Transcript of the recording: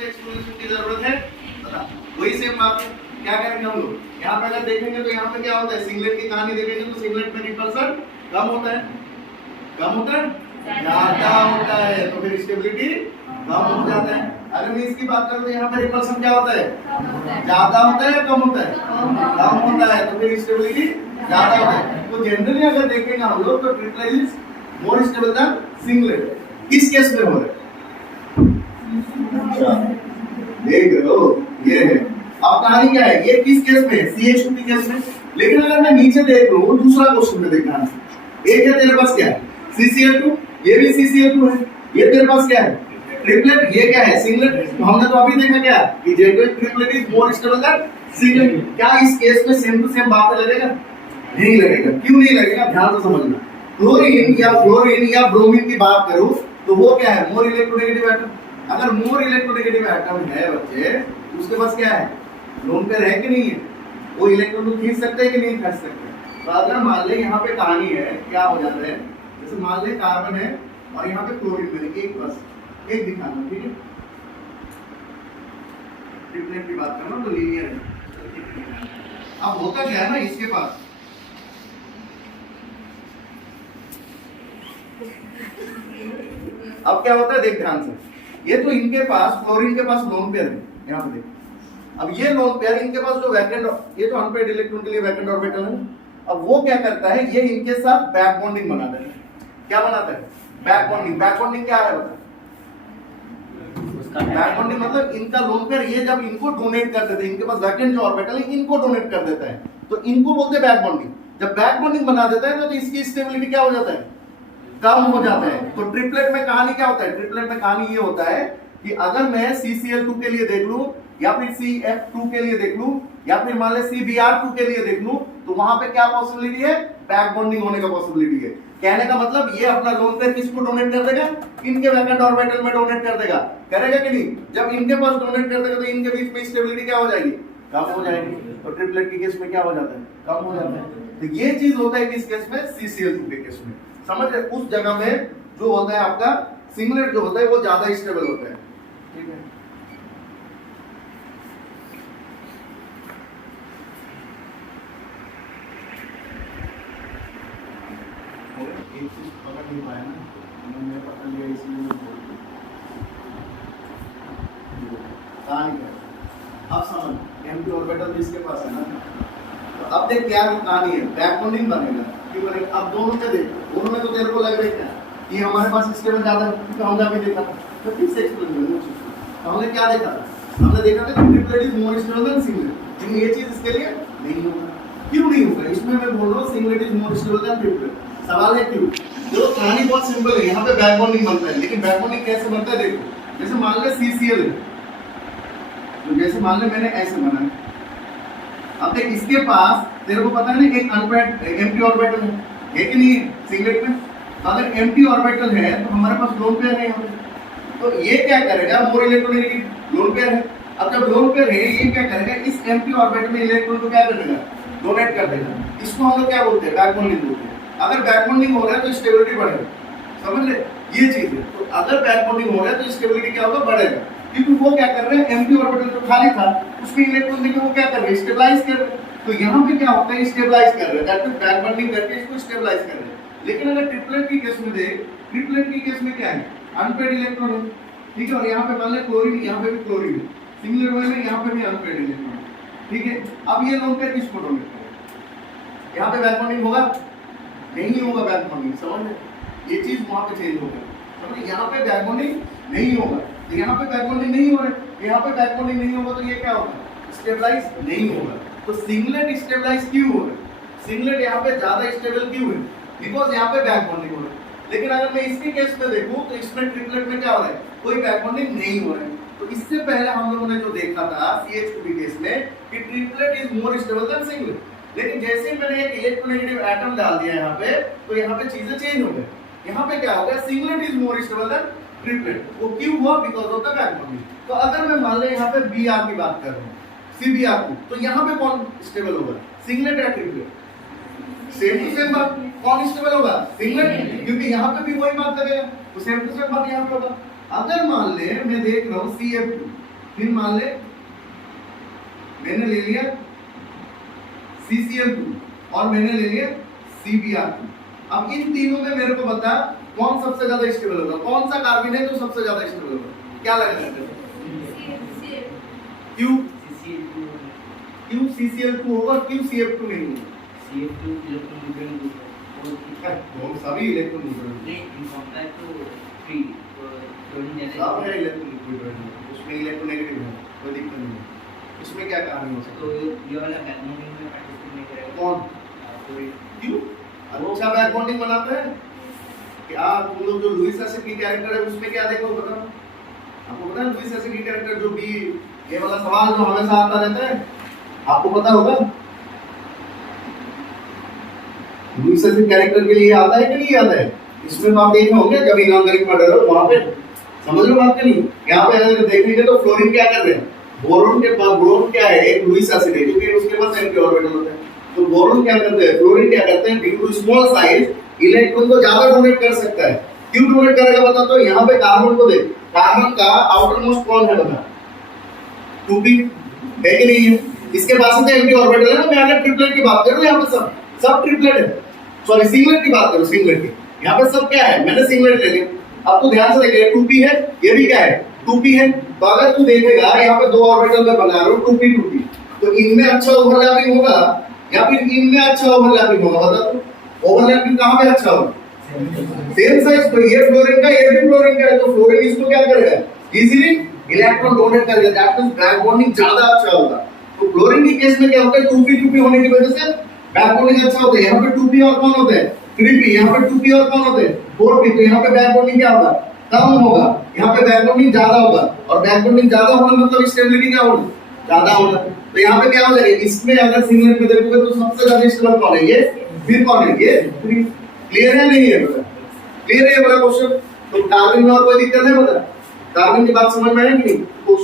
पे एक्सप्लेनेशन की जरूरत है? बता, वही सेम बात है। क्या करेंगे हम लोग? यहाँ पे अगर देखेंगे तो यहाँ पे क्या होता है, सिंगलेट की कहानी देखेंगे तो सिंगलेट में रिपल्सन कम होता है, कम होता है, ज्यादा होता है, तो फिर स्टेबिलिटी कम हो जाता है। अगर मैं इसकी बात करूं तो यहाँ पे रिपल्सन क्या होता है, ज्यादा होता है, कम होता है, कम होता है, तो फिर स्टेबिलिटी ज्यादा होता है। तो जनरली अगर देखेंगे हम लोग तो triplet is more stable then singlet. किस केस में हो रहा है? देख लो, ये है। अब कहानी क्या है, ये किस केस में, CH2 के केस में। लेकिन अगर मैं नीचे देख लूं, दूसरा क्वेश्चन में देखना, एक है तेरे पास क्या है, CCl2, ये भी CCl2 है, ये तेरे पास क्या है, ट्रिपलेट, ये क्या है, सिंगलेट। तो हमने तो अभी देखा क्या कि triplet is more stable then singlet. क्या इस केस में सेम टू सेम बात लगेगा? नहीं लगेगा। क्यों नहीं लगेगा, ध्यान से समझना। फ्लोरीन या ब्रोमीन की बात करूं तो वो क्या है, मोर इलेक्ट्रोनेगेटिव एटम। अगर मोर इलेक्ट्रोनेगेटिव एटम है बच्चे, उसके पास क्या है, लोन पेयर है कि नहीं है, वो इलेक्ट्रॉन को खींच सकते हैं कि नहीं खींच सकते। तो अगर मान ले यहाँ पे कहानी है, क्या हो जाता है, जैसे मान ले कार्बन है और यहाँ पे क्लोरीन में एक बस एक दिखाना, ठीक है। ट्रिपलेट की बात करना तो लीनियर है। अब होता क्या है ना, इसके पास अब क्या होता है, देख ध्यान से। ये तो इनके पास, फ्लोरीन के पास लोन पेयर है, यहाँ पे देख। अब ये लोन पेयर, इनके पास जो वैकेंट, ये तो अनपेयर्ड इलेक्ट्रॉन के लिए वैकेंट ऑर्बिटल है। अब वो क्या करता है, ये इनके साथ बैक बॉन्डिंग बनाता है। क्या बनाता है? Back bonding. बैक बॉन्डिंग क्या है बता? बैक बॉन्डिंग मतलब इनका लोन पेयर ये जब इनको डोनेट कर देते हैं, इनके पास वैकेंट जो ऑर्बिटल है इनको डोनेट कर देता है, तो इनको बोलते हैं बैक बॉन्डिंग। जब बैक बॉन्डिंग बना देता है तो इसकी स्टेबिलिटी क्या हो जाता है, कम हो जाता है। तो ट्रिपलेट में कहानी क्या होता है, ट्रिपलेट में कहानी ये होता है कि अगर मैं CCl2 के लिए देख लूं, या फिर CF2 के लिए देख लूं, या फिर मान ले CBr2 के लिए देख लूं, तो वहां पे क्या पॉसिबिलिटी है, बैक बॉन्डिंग होने का पॉसिबिलिटी है। कहने का मतलब ये अपना लोन पेयर किसको डोनेट कर देगा, इनके वैकेंट ऑर्बिटल में डोनेट कर देगा। करेगा कि नहीं? जब इनके पास डोनेट कर देगा तो इनके बीच में स्टेबिलिटी क्या हो जाएगी, कम हो जाएगी। तो ट्रिपलेट के केस में क्या हो जाता है, कम हो जाता है। तो ये चीज होता है किस केस में, CCl2 के केस में। समझ रहे? उस जगह में जो होता है आपका सिंगलेट जो होता है वो ज्यादा स्टेबल होता है, ठीक है। एक चीज पकड़ नहीं पाया ना, मैंने पकड़ लिया इसलिए मैं बोल रहा। अब समझ, एम्प्टी ऑर्बिटल इसके पास है ना, तो अब देख क्या कहानी है, बैक बॉन्डिंग बनेगा। क्यों बनेगा? अब दोनों में देख, दोनों में तो तेरे को लग रहा है क्या कि हमारे पास स्टेबल ज्यादा है, क्योंकि हमने अभी देखा था। तो फिर से एक्सप्लेन करूंगा। तो हमने क्या देखा था, हमने देखा था कि triplet is more stable then singlet. लेकिन ये चीज इसके लिए नहीं होगा। क्यों नहीं होगा? इसमें मैं बोल रहा हूँ singlet is more stable then triplet. सवाल है क्यों? जो कहानी बहुत सिंपल है, यहाँ पे बैक बॉन्डिंग बनता है, लेकिन बैक बॉन्डिंग कैसे बनता है देखो। जैसे मान ले CCl है, तो जैसे मान ले मैंने ऐसे बनाया, अब देख इसके पास तेरे को पता है ना एक अनपेयर्ड एम्प्टी ऑर्बिटल है कि नहीं है सिंगलेट में। तो अगर एम्प्टी ऑर्बिटल है तो हमारे पास लोन पेयर है यहाँ पे, तो ये क्या करेगा, मोर इलेक्ट्रोनेगेटिव लोन पेयर है। अब जब लोन पेयर है, ये क्या करेगा, इस एम्प्टी ऑर्बिटल में इलेक्ट्रॉन को क्या कर देगा, डोनेट कर देगा। इसको हम लोग क्या बोलते हैं, बैक बॉन्डिंग बोलते हैं। अगर बैक बॉन्डिंग हो रहा है तो स्टेबिलिटी बढ़ेगा, समझ ले, ये चीज है। तो अगर बैक बॉन्डिंग हो रहा है तो स्टेबिलिटी क्या होगा, बढ़ेगा। क्योंकि वो क्या कर रहे हैं, एम्प्टी ऑर्बिटल जो खाली था उसमें इलेक्ट्रॉन देके वो क्या कर रहे हैं, स्टेबलाइज कर रहे हैं। तो यहाँ पे क्या होता है, स्टेबलाइज कर रहे हैं, दैट मींस बैक बॉन्डिंग करके इसको स्टेबलाइज कर रहे हैं। लेकिन अगर ट्रिपलेट की केस में देख, ट्रिपलेट की केस में क्या है, अनपेयर्ड इलेक्ट्रॉन है, ठीक है। और यहाँ पे मान ले क्लोरीन, यहाँ पे भी क्लोरीन है, सिंगलेट वे में यहाँ पे भी अनपेयर्ड इलेक्ट्रॉन, ठीक है। अब ये लोन पेयर किसको डोनेट करेगा, यहाँ पे बैक बॉन्डिंग होगा, नहीं होगा बैक बॉन्डिंग, समझ ले, ये चीज वहां पे चेंज होगा, समझ। यहाँ पे बैक बॉन्डिंग नहीं होगा, तो यहाँ पे बैक बॉन्डिंग नहीं हो रहा है, यहाँ पे बैक बॉन्डिंग नहीं होगा, तो ये क्या होगा, स्टेबलाइज नहीं होगा। तो सिंगलेट स्टेबलाइज क्यों हो रहा है, सिंगलेट यहाँ पे ज्यादा स्टेबल क्यों है, बिकॉज यहाँ पे बैक बॉन्डिंग हो रहा है। लेकिन अगर मैं इसके केस में देखूं तो इसमें ट्रिपलेट में क्या हो रहा है, कोई बैक बॉन्डिंग नहीं हो रहा है। तो इससे पहले हम लोगों ने जो देखा था CH2 केस में कि triplet is more stable then singlet. लेकिन जैसे ही मैंने एक इलेक्ट्रोनेगेटिव एटम डाल दिया यहाँ पे, तो यहाँ पे चीजें चेंज हो गई। यहाँ पे क्या हो गया, singlet is more stable then triplet. वो क्यों हुआ, because of the back bonding. तो अगर मैं मान ले यहाँ पे Br की बात कर रहा हूँ, CBr2, तो यहाँ पे कौन स्टेबल होगा, सिंगलेट या ट्रिपलेट? सेम टू सेम बात, कौन स्टेबल होगा, सिंगलेट, क्योंकि यहाँ पे भी वही बात करेगा, तो सेम टू सेम बात यहाँ पे होगा। अगर मान ले मैं देख रहा हूँ CF2, फिर मान ले मैंने ले लिया CCl2 और मैंने ले लिया CbR2। अब इन तीनों में मेरे को बता कौन सबसे ज्यादा स्टेबल होगा, कौन सा कार्बन है जो सबसे ज्यादा स्टेबल होगा, क्या लग रहा है? क्यों क्यों CCl2 होगा, क्यों CF2 नहीं होगा? CF2 इलेक्ट्रॉन न्यूट्रल ग्रुप है वो सभी इलेक्ट्रॉन न्यूट्रल नहीं in compare to free chlorine सब है इलेक्ट्रॉन न्यूट्रल, उसमें इलेक्ट्रोनेगेटिव है, कोई दिक्कत नहीं है। इसमें क्या कारण हो सकता तो ये वाला हार्मोनियम में पार्टिसिपेट नहीं करेगा है? कौन कोई क्यों अच्छा बैक बॉन्डिंग बनाते हैं क्या? तुम लोग जो लुईस एसिड की कैरेक्टर है उसमें क्या देखो बताओ, आपको पता है लुईस एसिड की कैरेक्टर जो बी, ये वाला सवाल जो हमेशा आता रहता है आपको पता होगा, लुईस एसिड कैरेक्टर के लिए आता है कि नहीं आता है? इसमें तो आप देखे होंगे जब इनऑर्गेनिक मर्डर हो वहां पे, समझ लो बात नहीं। यहाँ पे अगर देखेंगे तो फ्लोरीन क्या कर रहे हैं, बोरोन के पास, बोरोन क्या है, एक लुईस एसिड है क्योंकि उसके पास एंटी ऑर्बिटल होता है, तो बोरोन क्या करते हैं, फ्लोरीन क्या करते हैं, due to small size electron को ज्यादा डोनेट कर सकता है। क्यों डोनेट करेगा बता, तो यहाँ पे कार्बन को देख, कार्बन का आउटर मोस्ट कौन है बता, 2p है कि नहीं है? इसके पास तो एंटी ऑर्बिटल है ना, मैं अगर ट्रिपलेट की बात कर रहा हूँ यहाँ पे सब ट्रिपलेट है, सॉरी सिंगलेट की बात करो, सिंगलेट की, यहाँ पे सब क्या है, मैंने सिंगलेट ले लिया। अब तू ध्यान से देख, 2p है, ये भी क्या है 2p है, तो अगर तू देखेगा यहाँ पे दो ऑर्बिटल में बना रहा हूँ 2p 2p, तो इनमें अच्छा ओवरलैपिंग होगा या फिर इनमें अच्छा ओवरलैपिंग होगा बता तू, ओवरलैपिंग कहाँ पे अच्छा होगा, सेम साइज, तो ये फ्लोरीन का ये भी फ्लोरीन का है, तो फ्लोरीन इसको क्या करेगा, इजीली इलेक्ट्रॉन डोनेट करेगा, दैट मींस बैक बॉन्डिंग ज्यादा अच्छा होगा। तो फ्लोरीन के केस में क्या होता है, 2p 2p होने की वजह से बैक बॉन्डिंग अच्छा होता है। यहाँ पे 2p और कौन होते हैं, 3p, यहाँ पे 2p और कौन होते हैं, 4p, तो यहाँ पे बैक बॉन्डिंग क्या होगा, कम होगा, यहाँ पे बैक बॉन्डिंग ज्यादा होगा, और बैक बॉन्डिंग ज्यादा होना मतलब स्टेबिलिटी क्या होगी, ज्यादा होना। तो यहाँ पे क्या हो जाएगा, इसमें अगर सिंगलेट में देखोगे तो सबसे ज्यादा स्टेबल कौन है, ये, फिर कौन है, ये। क्लियर है नहीं है बता, क्लियर है ये वाला क्वेश्चन? तो कार्बन में और कोई दिक्कत है बता, कार्बन की बात समझ में आएगी नहीं?